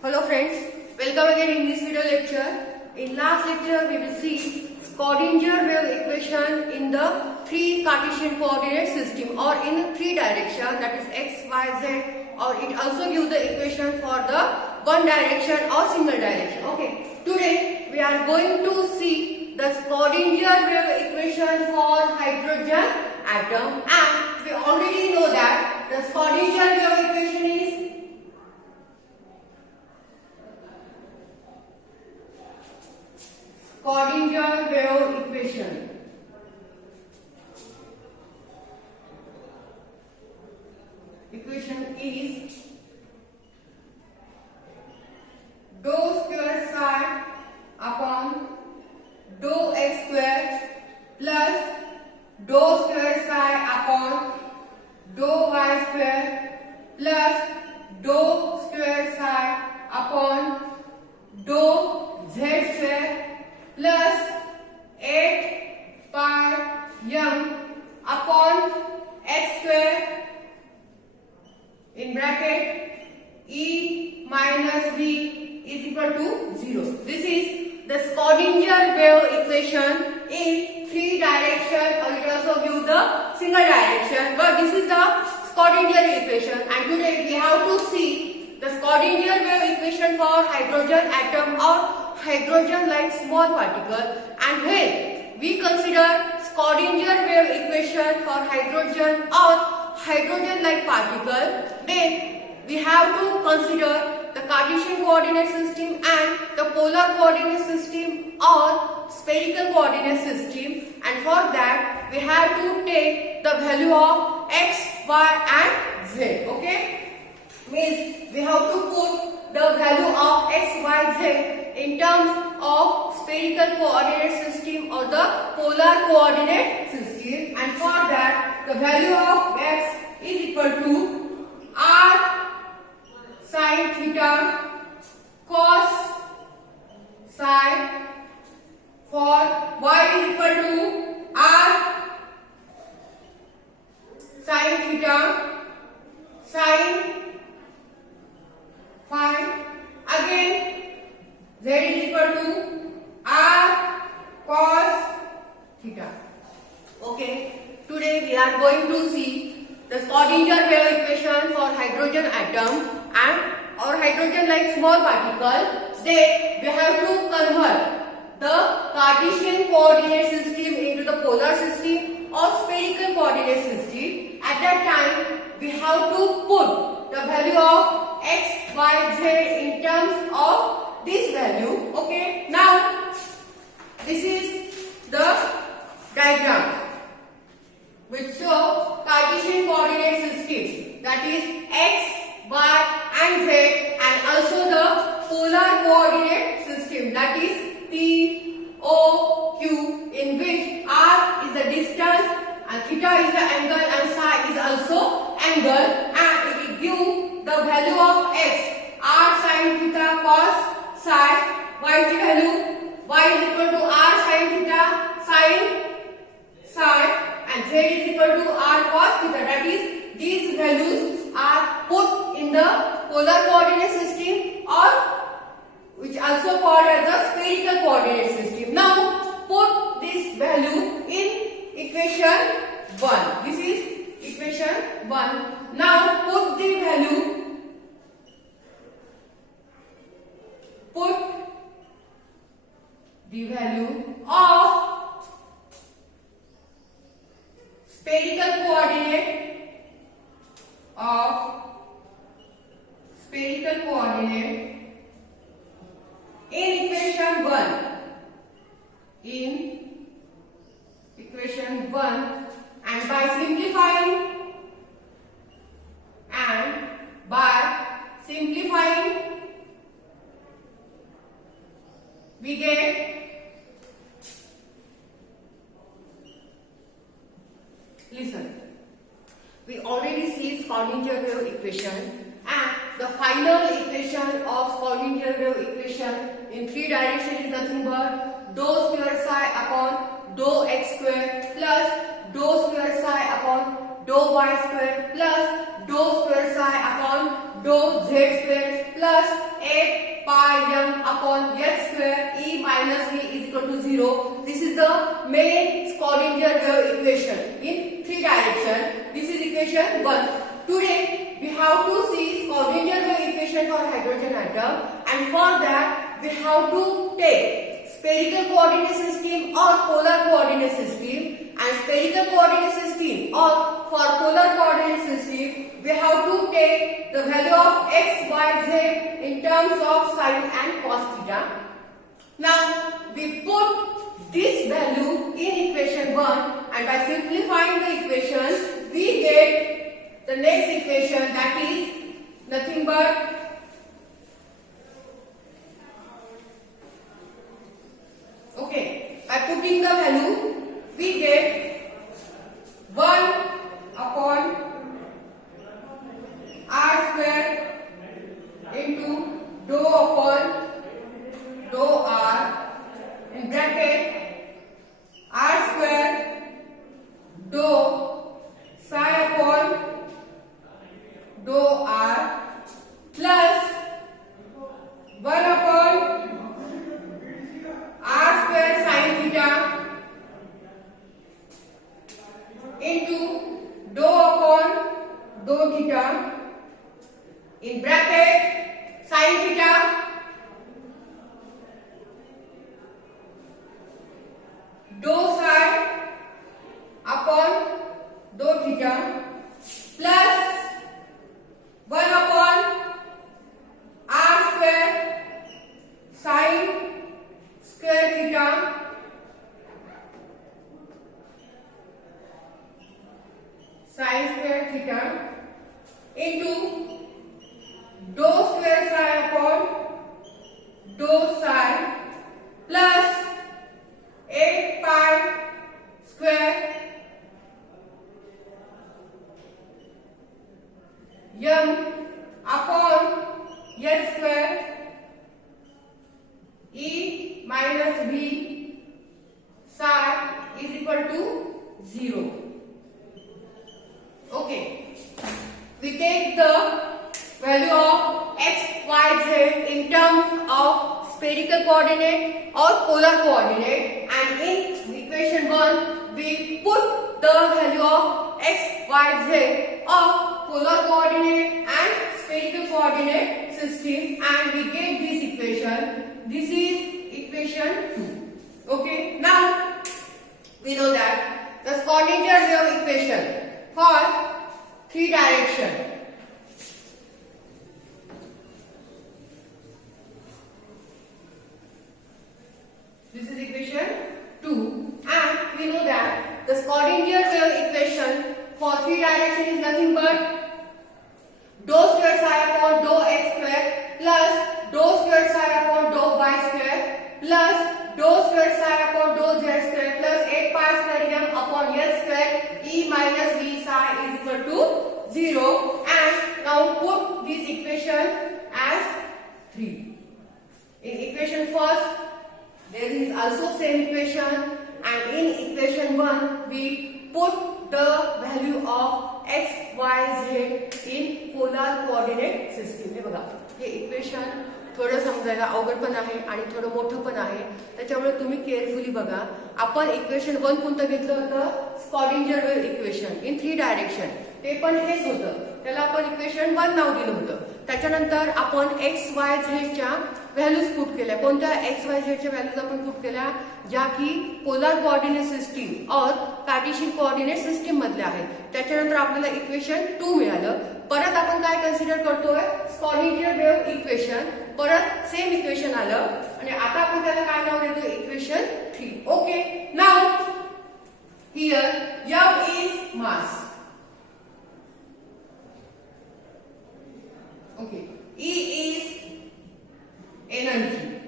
Hello friends, welcome again in this video lecture. In last lecture we will see Schrodinger wave equation in the three Cartesian coordinate system or in three direction, that is x, y, z, or it also gives the equation for the one direction or single direction. Okay, today we are going to see the Schrodinger wave equation for hydrogen atom, and we already know that the Schrodinger wave equation is Schrodinger wave equation. Equation is dou square psi upon dou x square plus dou square psi upon dou y square plus dou square psi upon dou z square plus 8 pi m upon x square in bracket e minus b is equal to 0. This is the Schrodinger wave equation in three direction, or it also gives the single direction, but this is the Schrodinger equation, and today we have to see the Schrodinger wave equation for hydrogen atom or hydrogen like small particle. And when we consider Schrodinger wave equation for hydrogen or hydrogen like particle, then we have to consider the Cartesian coordinate system and the polar coordinate system or spherical coordinate system, and for that we have to take the value of x, y and z. Okay, means we have to put the value of x, y, z in terms of spherical coordinate system or the polar coordinate system, and for that the value of x is equal to r sin theta cos psi, for y is equal to r sin theta sin phi, again z is equal to r cos theta. Okay, today we are going to see the Schrodinger wave equation for hydrogen atom and or hydrogen like small particle. Then we have to convert the Cartesian coordinate system into the polar system or spherical coordinate system. At that time we have to put the value of x, y, z in terms of this value. Okay, now this is the diagram which show Cartesian coordinate system, that is x, y and z, and also the polar coordinate system, that is p, o, q, in which r is the distance and theta is the angle and psi is also angle, and it will give the value of x, r sin theta cos psi, y is the value, y is equal to r sin theta sin psi, and z is equal to r cos theta. That is, these values are put in the polar coordinate system, or which also called as the spherical coordinate system. Now put this value in equation 1. This is equation 1. Now put the value of spherical coordinate in equation 1. In equation 1, and by simplifying we get, listen, we already see Schrodinger wave equation, and the final equation of Schrodinger wave equation in three directions is nothing but dou square psi upon dou x square plus dou square psi upon dou y square plus dou square psi upon dou z square plus 8 pi m upon h square e minus v is equal to 0. This is the main Schrodinger wave equation in three direction. This is equation 1. Today we have to see Schrodinger wave equation for hydrogen atom, and for that we have to take spherical coordinate system or polar coordinate system, and spherical coordinate system or for polar coordinate system we have to take the value of x, y, z in terms of sine and cos theta. Now we put this value in equation 1, and by simplifying the equations we get the next equation, that is nothing but by putting the value we get 1 upon r square into dou upon dou r in bracket r square dou psi upon dou r plus 1 upon r square sin theta into dou upon dou theta in bracket sin theta dou psi upon dou theta plus 1 upon r square sin square theta sin square theta into dou square psi upon dou psi plus 8 pi square m upon h square e minus v psi is equal to 0. Okay, we take the value of x, y, z in terms of spherical coordinate or polar coordinate, and in equation 1 we put the value of x, y, z of polar coordinate and spherical coordinate system, and we get this equation. This is equation 2. Okay, now we know that the Schrodinger wave equation for three direction. This is equation 2, and we know that the Schrodinger wave equation for three direction is nothing but dou square psi upon dou x square plus dou square psi upon dou y square plus dou square psi upon dou z square plus 8 pi square m upon h square e minus v psi is equal to 0. And now put this equation as 3. In equation first there is also same equation, and in equation 1 we put the value of x, y, z in polar coordinate system. हे बघा, हे इक्वेशन थोडं समजायला अवघड पण आहे आणि थोडं मोठं पण आहे, त्याच्यामुळे तुम्ही केअरफुली बघा. आपण इक्वेशन 1 कोणतं घेतलं होतं? Schrodinger wave equation in three direction. ते पण हेच होतं, त्याला आपण इक्वेशन 1 नाव दिलं होतं. त्याच्यानंतर आपण एक्स वाय झेडच्या व्हॅल्यूज पुट केल्या. कोणत्या एक्स वाय झेडच्या व्हॅल्यूज आपण पुट केल्या? ज्या की पोलर कोऑर्डिनेट सिस्टीम और कार्टेशियन कोऑर्डिनेट सिस्टीम मधल्या आहेत. त्याच्यानंतर आपल्याला इक्वेशन 2 मिळालं. परत आपण काय कन्सिडर करतोय? स्कॉडिंजर वेव्ह इक्वेशन. परत सेम इक्वेशन आलं आणि आता आपण त्याला काय नाव देतो? इक्वेशन 3. Okay, now here m is mass. Okay, E is energy.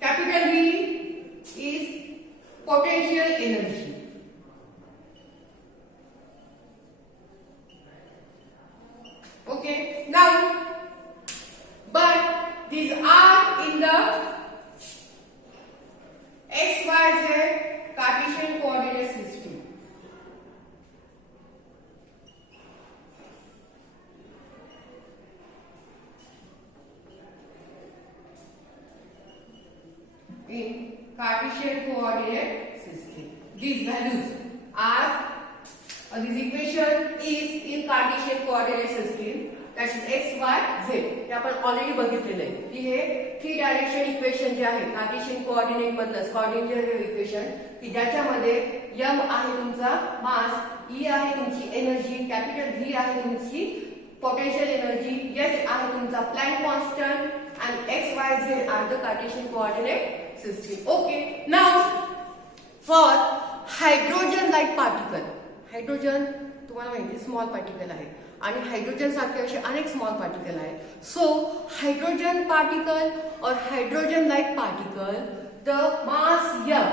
Capital V is potential energy. Okay, now, but these are in the x, y, z Cartesian coordinate system. in Cartesian coordinate system. These values are this equation is in Cartesian coordinate system. That is x, y, z. हे आपण ऑलरेडी बघितलेलं आहे की हे 3 direction equation जे आहे Cartesian coordinate मधलं स्कॉर्डिंजर wave equation की ज्याच्यामध्ये m आहे तुमचा मास, e आहे तुमची एनर्जी, कॅपिटल v आहे तुमची पोटेन्शियल एनर्जी, h आहे तुमचा plank constant and x, y, z are the Cartesian coordinate system. Okay, now for hydrogen like particle. Hydrogen तुम्हाला माहिती स्मॉल पार्टिकल आहे आणि हायड्रोजन सारखे असे अनेक स्मॉल पार्टिकल आहेत. सो हायड्रोजन पार्टिकल और hydrogen like particle the mass m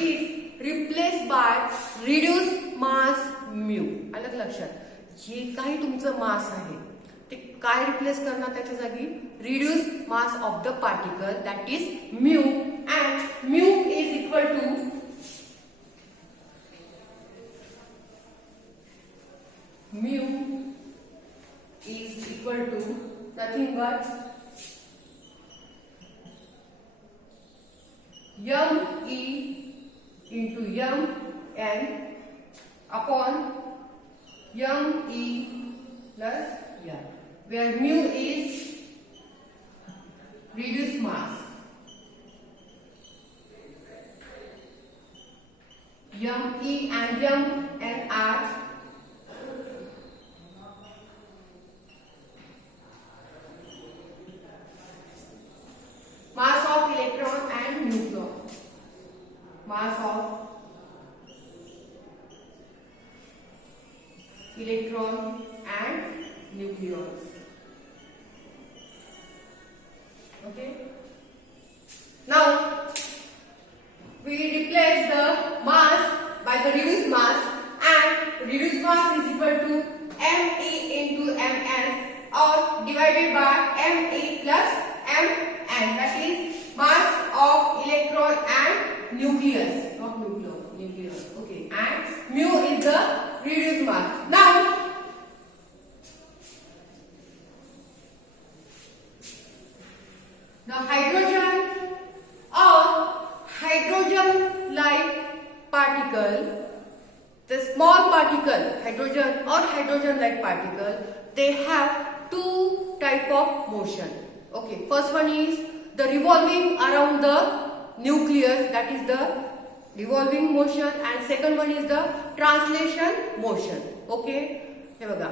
is replace by reduce mass mu. अलग लक्षात, जे काही तुमचं मास आहे ते काय रिप्लेस करणार त्याच्या जागी reduce mass of the particle that is mu and mu is equal to mu is equal to nothing but m e into m n upon m e plus m, where mu is reduced mass, m e and m n are mass of electron and nucleon. Mass of electron and nucleons. Okay. Now we replace the mass by the reduced mass, and reduced mass is equal to me into mn or divided by me plus mn. That is mass of electron and nucleus, not nucleus. Okay, and mu is the reduced mass. Now the hydrogen or hydrogen like particle, the small particle hydrogen or hydrogen like particle, they have two type of motion. Okay, first one is the revolving around the nucleus, that is the revolving motion, and second one is the translation motion. Okay, हे बघा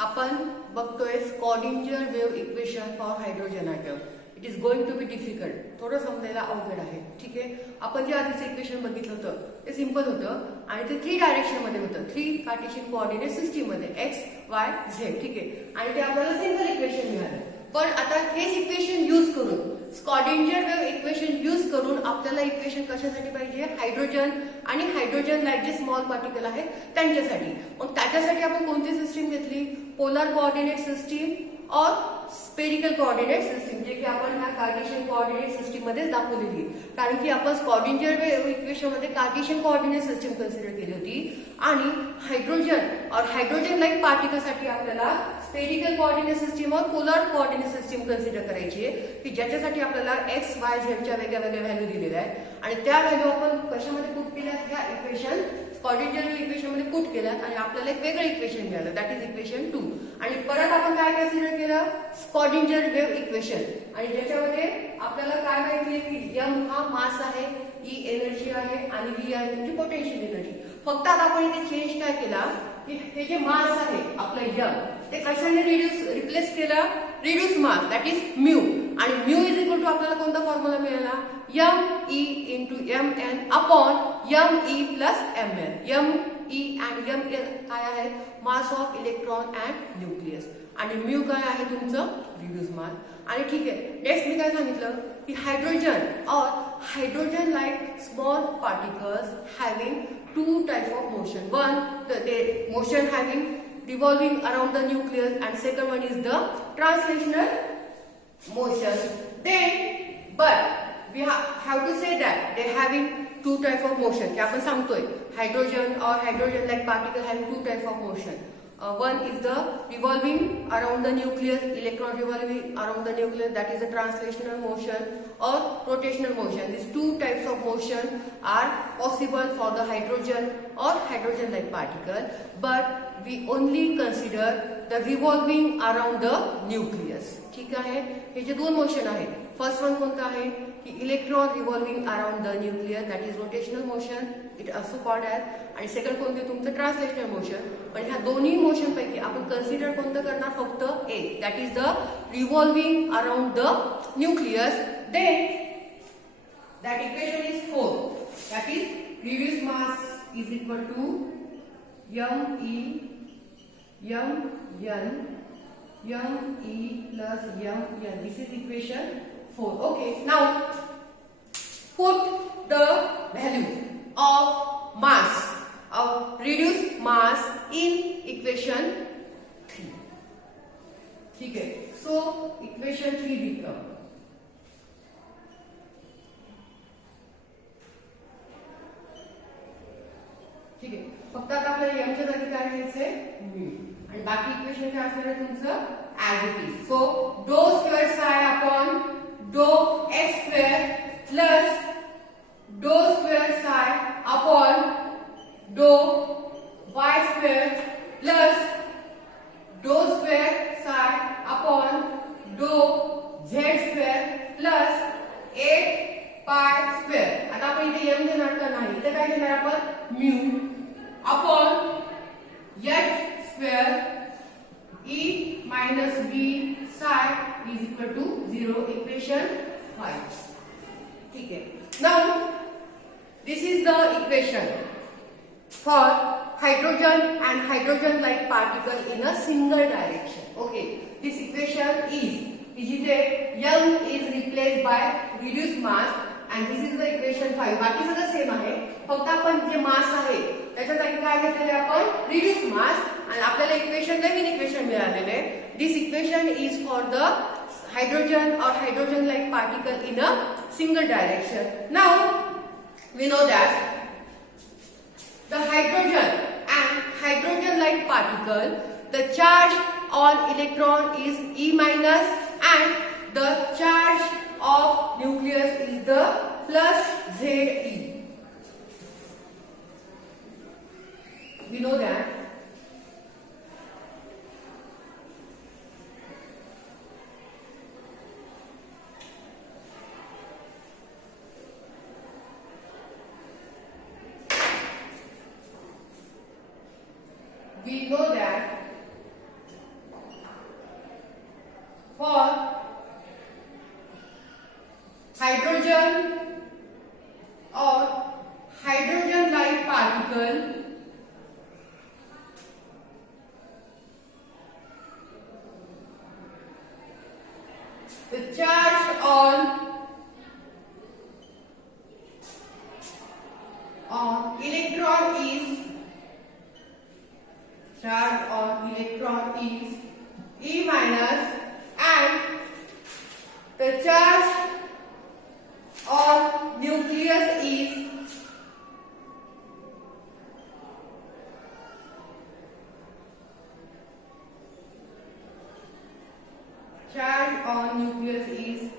आपण बघतोय Schrodinger wave equation for hydrogen atom. It is going to be difficult, थोडं समजायला अवघड आहे. ठीक आहे, आपण जे आधीचं इक्वेशन बघितलं होतं ते सिंपल होतं आणि ते 3 डायरेक्शन मध्ये होतं, 3 कार्टेशियन कोऑर्डिनेट सिस्टीम मध्ये एक्स वाय झेड. ठीक आहे, आणि ते आपल्याला सिंपल इक्वेशन मिळालं. पण आता हेच इक्वेशन यूज करून स्कॉर्डिंजर वेव्ह इक्वेशन यूज करून आपल्याला इक्वेशन कशासाठी पाहिजे, हायड्रोजन आणि हायड्रोजन लाईक जे स्मॉल पार्टिकल आहेत त्यांच्यासाठी. मग त्याच्यासाठी आपण कोणती सिस्टीम घेतली, पोलर कोऑर्डिनेट सिस्टीम और स्पेरिकल कोऑर्डिनेट सिस्टीम, जे की आपण ह्या कार्टेशियन कोऑर्डिनेट सिस्टीम मध्येच दाखवलेली. कारण की आपण स्कॉर्डिंजर वेव्ह इक्वेशन मध्ये कार्टेशियन कोऑर्डिनेट सिस्टीम कन्सिडर केली होती आणि hydrogen or hydrogen like particle साठी आपल्याला स्पेरिकल कोऑर्डिनेट सिस्टीम और पोलर कोऑर्डिनेट सिस्टीम कन्सिडर करायची आहे की ज्याच्यासाठी आपल्याला एक्स वाय झेडच्या वेगळ्या वेगळ्या व्हॅल्यू दिलेल्या आहेत आणि त्या व्हॅल्यू आपण कशामध्ये पुट केल्या, ह्या इक्वेशन स्कॉर्डिंजर वेव्ह इक्वेशन मध्ये पुट केल्यात आणि आपल्याला एक वेगळं इक्वेशन मिळालं, दॅट इज इक्वेशन 2. आणि परत आपण काय कन्सिडर केलं, स्कॉर्डिंजर वेव्ह इक्वेशन, आणि ज्याच्यामध्ये आपल्याला काय माहिती आहे की m हा मास आहे, e एनर्जी आहे आणि v आहे तुमची पोटेन्शियल एनर्जी. फक्त आता आपण इथे चेंज काय केला की हे जे मास आहे आपलं m ते कशाने रिप्लेस केलं, reduce mass that is mu. आणि म्यू इज इक्वल टू आपल्याला कोणता फॉर्म्युला मिळाला, m e into mn upon m e plus mn. m e and mn काय आहे, mass of electron and nucleus, आणि म्यू काय आहे तुमचं रिड्यूस मास. आणि ठीक आहे, नेक्स्ट मी काय सांगितलं की hydrogen or hydrogen like small particles having 2 type of motion. One the motion having revolving around the nucleus and second one is the translational motion. Then but we have to say that they having 2 type of motion. की आपण सांगतोय hydrogen or hydrogen like particle having 2 type of motion. one is the revolving around the nucleus, electron revolving around the nucleus, that is a translational motion or rotational motion. These two types of motion are possible for the hydrogen or hydrogen like particle, but we only consider the revolving around the nucleus. ठीक आहे, हे जे दोन मोशन आहेत, first one कोणतं आहे की electron revolving around the nucleus, that is rotational motion, it also called as. आणि सेकंड कोणते तुमचं ट्रान्सलेशनल मोशन. पण ह्या दोन्ही मोशन पैकी आपण कन्सिडर कोणतं करणार, फक्त एक, that is the revolving around the nucleus. Then that equation is 4, that is reduce mass is equal to m plus m. This is equation 4. Okay, now put the value of mass of reduced mass in equation 3. ठीक है, so equation 3 become ठीक आहे. फक्त आता आपल्याला m च्या जागी काय घ्यायचंय, आणि बाकी इक्वेशन काय असणार आहे तुमचं as it is. So do square psi upon do x square plus do square psi upon do y square plus do square psi upon do zed square plus 8 pi square. आता आपण इथे m घेणार का नाही, इथे काय घेणार आपण mu upon h square E minus B psi is equal to 0. Equation 5. ठीक है. Now this is the equation for hydrogen and hydrogen-like particle in a single direction. Okay. This equation is m is replaced by reduced mass and this is the equation 5. बाकी सगळं सेम आहे, फक्त आपण जे मास आहे त्याच्या जागी काय घेतलेले आपण रिड्यूस मास, आणि आपल्याला इक्वेशन नवीन इक्वेशन मिळालेले. This equation is for the hydrogen or hydrogen like particle in a single direction. Now we know that the hydrogen and hydrogen like particle, the charge on electron is E minus and the charge of nucleus is the plus Ze. We know that. We know that for hydrogen or hydrogen like particle, the charge on electron is E minus and the charge on nucleus is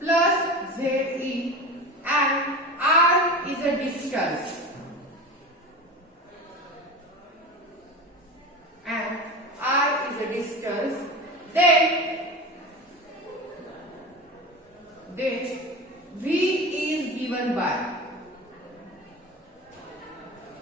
plus Ze and R is a distance. And R is a distance, then V is given by,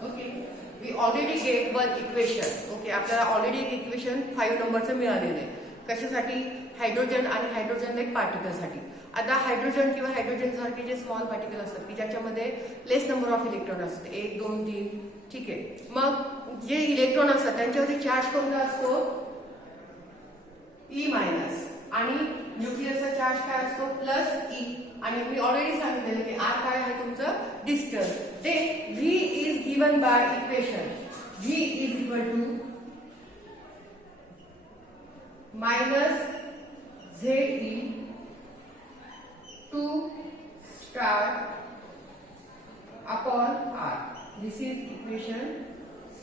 okay, we already get one equation. Okay, आपल्याला ऑलरेडी एक इक्वेशन 5 नंबरचं मिळालेलं आहे. कशासाठी, हायड्रोजन आणि hydrogen like particle साठी. आता हायड्रोजन किंवा हायड्रोजन सारखे जे स्मॉल पार्टिकल असतात की ज्याच्यामध्ये लेस नंबर ऑफ इलेक्ट्रॉन असतात, 1 2 3, ठीक आहे. मग जे इलेक्ट्रॉन असतात त्यांच्यावरती चार्ज कोणता असतो, E मायनस, आणि न्यूक्लियसचा चार्ज काय असतो प्लस E, आणि मी ऑलरेडी सांगितलेलं की R काय आहे तुमचं डिस्टन्स. ते V is given by equation V is equal to minus ZE two star upon R. This is equation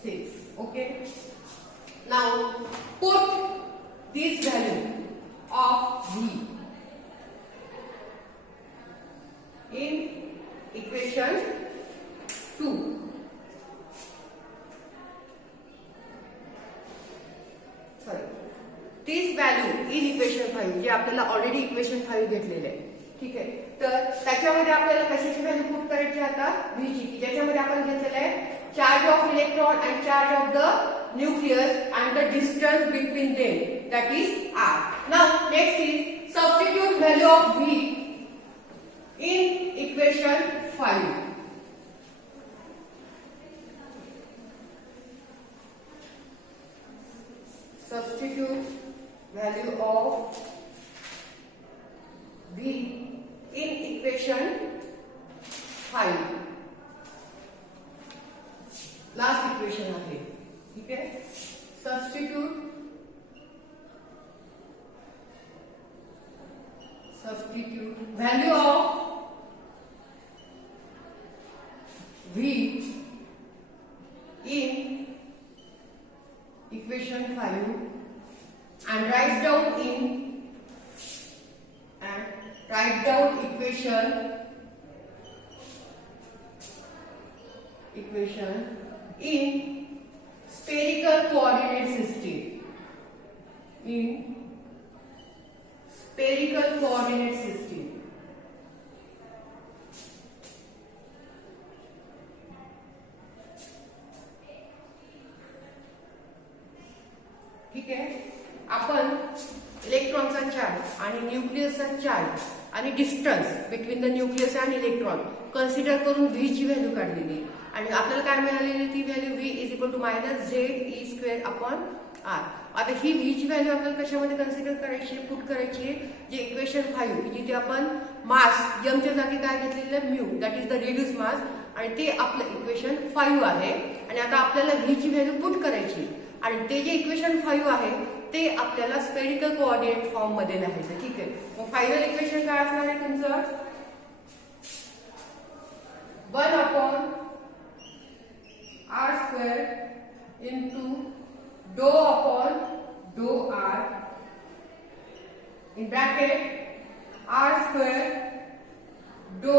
6. Okay. Now put this value of V in equation 2. This value in equation 5 जे आपल्याला already equation 5 घेतलेले आहे. ठीक आहे. तर त्याच्यामध्ये आपल्याला कशाची value put करायची आता V ची, ज्याच्यामध्ये आपण घेतलेलं आहे charge of electron and charge of the nucleus and the distance between them, that is R. Now next is substitute value of V in equation 5. Substitute value of V in equation 5. Last equation आहे. ठीक आहे. Substitute value of V in equation 5 and write down equation in spherical coordinate system. ठीक आहे. आपण इलेक्ट्रॉनचा charge आणि न्यूक्लियसचा charge आणि distance between the nucleus and electron consider करून व्ही ची व्हॅल्यू काढलेली आणि आपल्याला काय मिळालेली ती value V is equal to -ZE² upon R. आता ही व्ही ची व्हॅल्यू आपल्याला कशामध्ये कन्सिडर करायची, पुट करायची आहे जे इक्वेशन 5 जिथे आपण मास m च्या जागी काय घेतलेलं आहे mu, that is the reduce mass, आणि ते आपलं इक्वेशन 5 आहे. आणि आता आपल्याला व्ही ची व्हॅल्यू पुट करायची आणि ते जे इक्वेशन 5 आहे ते आपल्याला स्फेरिकल कोऑर्डिनेट फॉर्म मध्ये लिहायचं. ठीक आहे. मग फायनल इक्वेशन काय असणार आहे तुमचं 1 upon R² into do upon do R in bracket R² do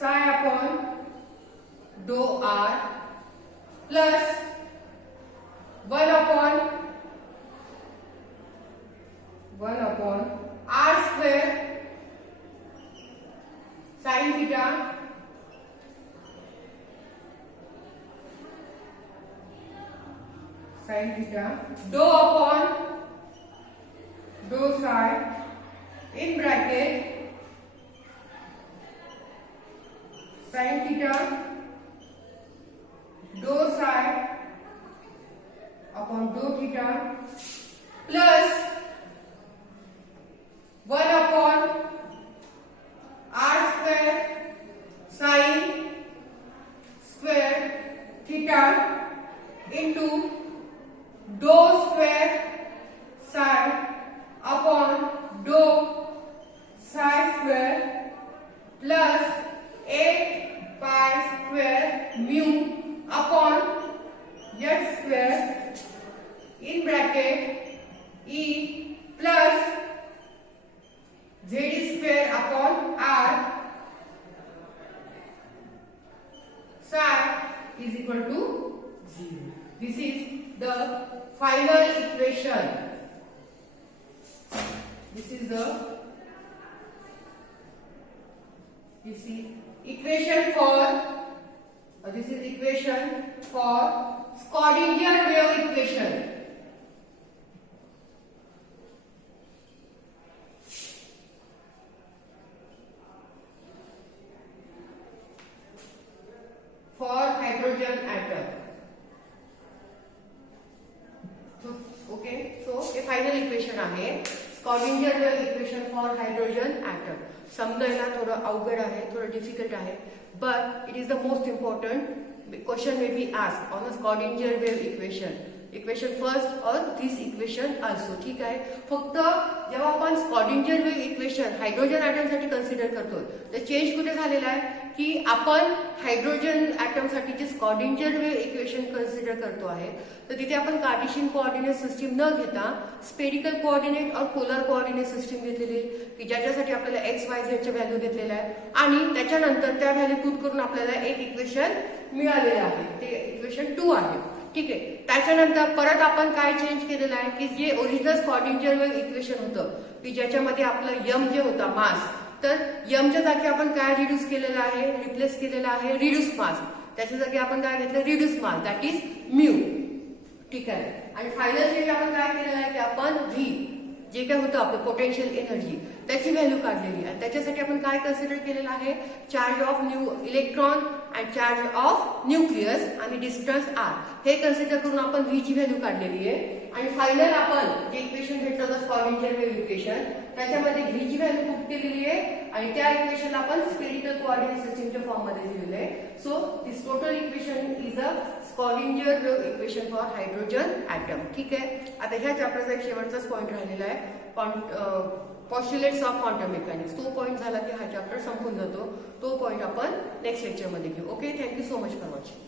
psi upon do R plus 1 upon R² sin theta dou upon dou psi in bracket sin theta dou psi upon dou theta plus 1 upon R² sin square theta into dou square psi upon dou psi square plus 8 pi square mu upon Z² in bracket E plus Z² upon R psi is equal to 0. This is the final equation. This is equation for Schrödinger wave equation. For hydrogen atom. Okay, so a final equation आहे Schrödinger wave equation for hydrogen atom. समजायला थोडं अवघड आहे, थोडं डिफिकल्ट आहे, but it is the most important question may be asked on a Schrödinger wave equation. Equation first और this equation also. ठीक आहे. फक्त जेव्हा आपण स्कॉडिंजर वेव्ह इक्वेशन हायड्रोजन ॲटमसाठी कन्सिडर करतो तर चेंज कुठे झालेला आहे की आपण हायड्रोजन ॲटमसाठी जे स्कॉडिंजर वेव्ह इक्वेशन कन्सिडर करतो आहे तर तिथे आपण कार्टेशियन कोऑर्डिनेट सिस्टीम न घेता स्पेरिकल कोऑर्डिनेट और पोलर कोऑर्डिनेट सिस्टीम घेतलेली की ज्याच्यासाठी आपल्याला एक्स वाय झेडचे व्हॅल्यू घेतलेल्या आहे आणि त्याच्यानंतर त्या व्हॅल्यू पुट करून आपल्याला एक इक्वेशन मिळालेलं आहे. ते इक्वेशन 2 आहे. ठीक आहे. त्याच्यानंतर परत आपण काय चेंज केलेलं आहे की जे ओरिजिनल स्कॉडिंजर वेव्ह इक्वेशन होतं की ज्याच्यामध्ये आपलं यम जे होता मास तर यमच्या जागी आपण काय रिड्यूस केलेलं आहे रिप्लेस केलेलं आहे रिड्यूस मास. त्याच्या जागी आपण काय घेतलं reduce mass that is mu. ठीक आहे. आणि फायनल चेंज आपण काय केलेलं आहे की आपण व्ही जे काय होतं आपलं पोटेन्शियल एनर्जी त्याची व्हॅल्यू काढलेली आहे. त्याच्यासाठी आपण काय कन्सिडर केलेलं आहे charge of new electron and charge of nucleus आणि डिस्टन्स आर हे कन्सिडर करून आपण व्ही ची व्हॅल्यू काढलेली आहे. आणि फायनल आपण जे इक्वेशन भेटलं होतं स्कॉडिंजर वेव्ह इक्वेशन त्याच्यामध्ये व्ही ची व्हॅल्यू पुट केलेली आहे आणि त्या इक्वेशनला आपण स्पेरिकल कोऑर्डिनेट सिस्टीमच्या फॉर्म मध्ये दिलेलं आहे. So this total equation is a Schrodinger wave equation for hydrogen atom. ठीक आहे. आता ह्या चॅप्टरचा एक शेवटचाच पॉईंट राहिलेला आहे पॉस्ट्युलेट्स ऑफ क्वांटम मेकॅनिक्स. तो पॉईंट झाला की हा चॅप्टर संपून जातो. तो पॉईंट आपण नेक्स्ट लेक्चरमध्ये घेऊ. Okay. Thank you so much for watching.